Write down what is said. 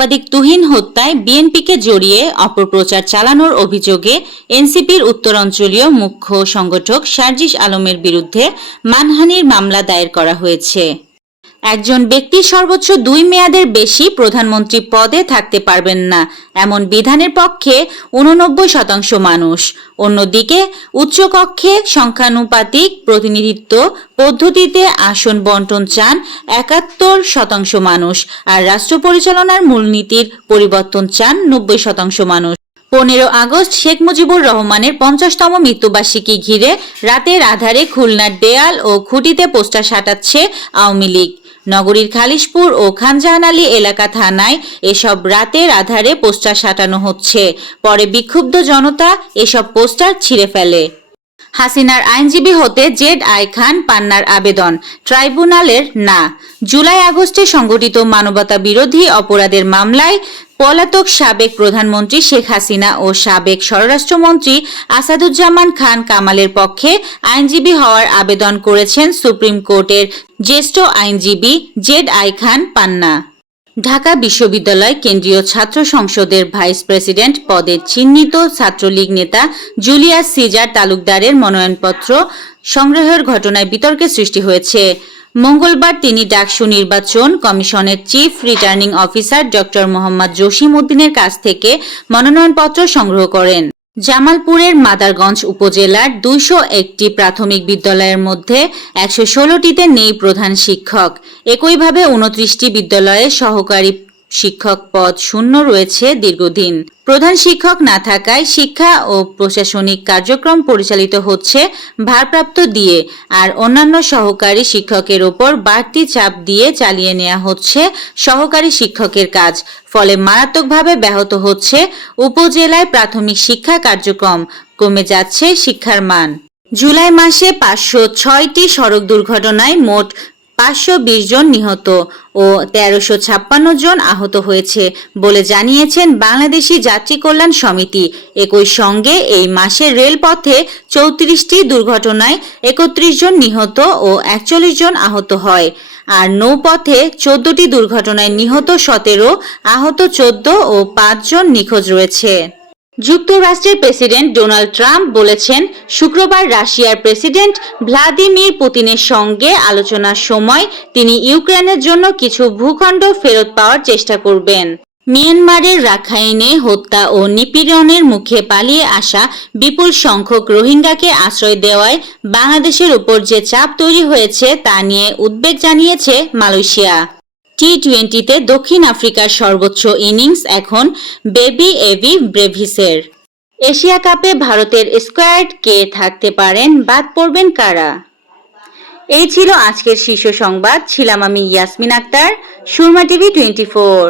সাংবাদিক তুহিন হত্যায় বিএনপিকে জড়িয়ে অপপ্রচার চালানোর অভিযোগে এনসিপির উত্তরাঞ্চলীয় মুখ্য সংগঠক সার্জিস আলমের বিরুদ্ধে মানহানির মামলা দায়ের করা হয়েছে। একজন ব্যক্তি সর্বোচ্চ 2 মেয়াদের বেশি প্রধানমন্ত্রী পদে থাকতে পারবেন না, এমন বিধানের পক্ষে 89% মানুষ। অন্যদিকে উচ্চকক্ষে সংখ্যানুপাতিক প্রতিনিধিত্ব পদ্ধতিতে আসন বন্টন চান 71% মানুষ, আর রাষ্ট্র পরিচালনার মূলনীতির পরিবর্তন চান 90% মানুষ। 15 আগস্ট শেখ মুজিবুর রহমানের 50তম মৃত্যুবার্ষিকী ঘিরে রাতের আধারে খুলনার দেয়াল ও খুঁটিতে পোস্টার সাঁটাচ্ছে আওয়ামী লীগ। নগরীর খালিশপুর ও খানজাহান আলী এলাকা থানায় এসব রাতের আধারে পোস্টার সাঁটানো হচ্ছে। পরে বিক্ষুব্ধ জনতা এসব পোস্টার ছিঁড়ে ফেলে। হাসিনার আইনজীবী হতে জেড.আই খান পান্নার আবেদন ট্রাইব্যুনালের না। জুলাই আগস্টে সংঘটিত মানবতা বিরোধী অপরাধের মামলায় পলাতক সাবেক প্রধানমন্ত্রী শেখ হাসিনা ও সাবেক স্বরাষ্ট্রমন্ত্রী আসাদুজ্জামান খান কামালের পক্ষে আইনজীবী হওয়ার আবেদন করেছেন সুপ্রিম কোর্টের জ্যেষ্ঠ আইনজীবী জেড.আই খান পান্না। ঢাকা বিশ্ববিদ্যালয় কেন্দ্রীয় ছাত্র সংসদের ভাইস প্রেসিডেন্ট পদে চিহ্নিত ছাত্রলীগ নেতা জুলিয়াস সিজার তালুকদারের মনোনয়নপত্র সংগ্রহের ঘটনায় বিতর্কের সৃষ্টি হয়েছে। মঙ্গলবার তিনি ডাকসু নির্বাচন কমিশনের chief returning officer doctor Mohammad Jasim উদ্দিনের কাছ থেকে মনোনয়নপত্র সংগ্রহ করেন। জামালপুরের মাদারগঞ্জ উপজেলার 201টি প্রাথমিক বিদ্যালয়ের মধ্যে 116টিতে নেই প্রধান শিক্ষক। একইভাবে 29টি বিদ্যালয়ে সহকারী শিক্ষক পদ শূন্য রয়েছে দীর্ঘদিন। প্রধান শিক্ষক না থাকায় শিক্ষা ও প্রশাসনিক কার্যক্রম পরিচালিত হচ্ছে ভারপ্রাপ্ত দিয়ে, আর অন্যান্য সহকারী শিক্ষকের ওপর বাড়তি চাপ দিয়ে চালিয়ে নেওয়া হচ্ছে সহকারী শিক্ষকের কাজ। ফলে মারাত্মকভাবে ব্যাহত হচ্ছে উপজেলায় প্রাথমিক শিক্ষা কার্যক্রম, কমে যাচ্ছে শিক্ষার মান। জুলাই মাসে 506টি সড়ক দুর্ঘটনায় মোট 520 জন নিহত ও 1356 জন আহত হয়েছে বলে জানিয়েছেন বাংলাদেশি যাত্রী কল্যাণ সমিতি। একই সঙ্গে এই মাসে রেলপথে 34টি দুর্ঘটনায় 31 জন নিহত ও 41 জন আহত হয়, আর নৌপথে 14টি দুর্ঘটনায় নিহত 17, আহত 14 ও 5 জন নিখোঁজ রয়েছে। যুক্তরাষ্ট্রের প্রেসিডেন্ট ডোনাল্ড ট্রাম্প বলেছেন শুক্রবার রাশিয়ার প্রেসিডেন্ট ভ্লাদিমির পুতিনের সঙ্গে আলোচনার সময় তিনি ইউক্রেনের জন্য কিছু ভূখণ্ড ফেরত পাওয়ার চেষ্টা করবেন। মিয়ানমারের রাখাইনে হত্যা ও নিপীড়নের মুখে পালিয়ে আসা বিপুল সংখ্যক রোহিঙ্গাকে আশ্রয় দেওয়ায় বাংলাদেশের উপর যে চাপ তৈরি হয়েছে তা নিয়ে উদ্বেগ জানিয়েছে মালয়েশিয়া। টি-20তে দক্ষিণ আফ্রিকার সর্বোচ্চ ইনিংস এখন বেবি এভি ব্রেভিসের। এশিয়া কাপে ভারতের স্কোয়াড কে থাকতে পারেন, বাদ পড়বেন কারা? এই ছিল আজকের শীর্ষ সংবাদ। ছিলাম আমি ইয়াসমিন আক্তার, সুরমা টিভি 24।